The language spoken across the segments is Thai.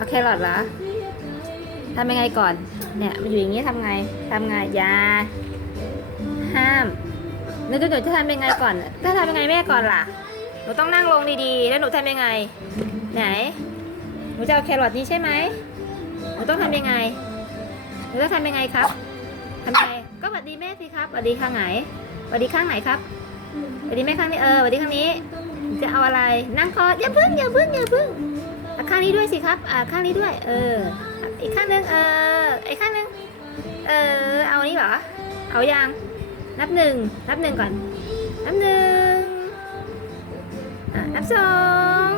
เอาแครอทเหรอทำยังไงก่อน เนี่ยมันอยู่อย่างนี้ทำไงทำไงยา ห้ามหนูหนูจะทำยังไงก่อนถ้าทำยังไงแม่ก่อนล่ะ หนูต้องนั่งลงดีๆ แล้วหนูทำยังไง ไหน หนูจะเอาแครอทนี้ใช่ไหมหนูต้องทำยังไง หนูต้องทำยังไงครับทำยังไง ก็สวัสดีแม่สิครับสวัสดีข้างไหนสวัสดีข้างไหนครับสวัสดีแม่ข้างนี้ เออสวัสดีข้างนี้ จะเอาอะไร นั่งคออย่าพึ่งอย่าพึ่งอย่าพึ่ง ข้างนี้ด้วยสิครับอ่าข้างนี้ด้วย เออ อีกข้างหนึงเอออีกข้างหนึงเออ เอานี้เหรอ เอายังนับหนึ่งนับหนึ่งก่อน นับหนึ่งอะนับสอง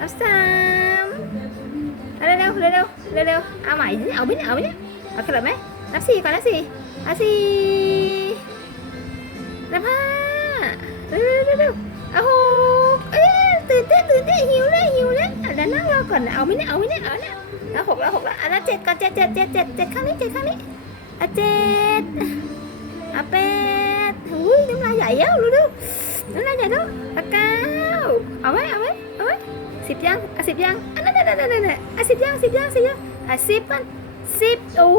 นับสามเร็วเร็วเร็วเร็วเร็วเร็วเอาใหม่เอาไหมเนี่ยเอาไหมเนี่ยเอาขนาดไหมนับสี่ก่อนนับสี่นับสี่นับห้าเร็วเร็วเร็วเอาหก เดี๋ยวนั่งรอก่อนเอาไหมเนี่ยเอาไหมเนี่ยเอาเนี่ยแล้วหกแล้วหกแล้วอันนั้นเจ็ดก่อนเจ็ดเจ็ดเจ็ดเจ็ดเจ็ดข้างนี้เจ็ดข้างนี้อะเจ็ดอะแปดอุ้ยน้ำลายใหญ่เอ้าเร็วเร็วน้ำลายใหญ่แล้วอะเก้าเอาไหมเอาไหมเอาไหมสิบยังอะสิบยังอันนั้นนั่นนั่นนั่นนั่นอะสิบยังสิบยังสิบยังอะสิบก่อนสิบโอ้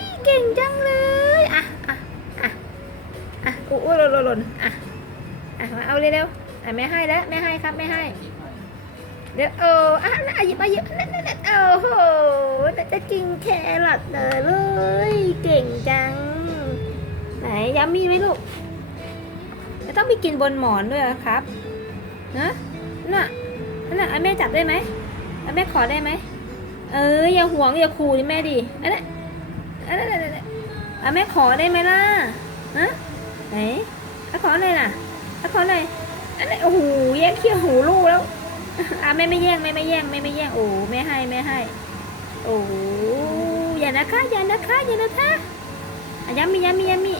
ยเก่งจังเลยอะอะอะอะโอ้ยหล่นหล่นหล่นอะอะมาเอาเร็วๆอะแม่ให้แล้วแม่ให้ครับแม่ให้ เดี๋ยวเอออะน่ะหยิบมาหยิบนั่นนั่นโอ้โหแต่จะกินแครอทเลยเลย เก่งจัง ไหนยัมมี่ไหมลูกจะต้องไปกินบนหมอนด้วยครับนะน่ะนั่นน่ะเอแม่จับได้ไหมเอแม่ขอได้ไหมเอออย่าห่วงอย่าขู่ดิแม่ดิอันนั้นอันนั้นอันนั้นเอาแม่ขอได้ไหมล่ะฮะไหนเอาขอเลยน่ะเอาขอเลยอันนั้นโอ้โหแย่งเขี้ยวหูลูกแล้ว อะแม่ไม่แย่งแม่ไม่แย่งแม่ไม่แย่งโอ้แม่ให้แม่ให้ โอ้อย่านะคะอย่านะคะอย่านะคะอะยัมมี่ยัมมี่ยัมมี่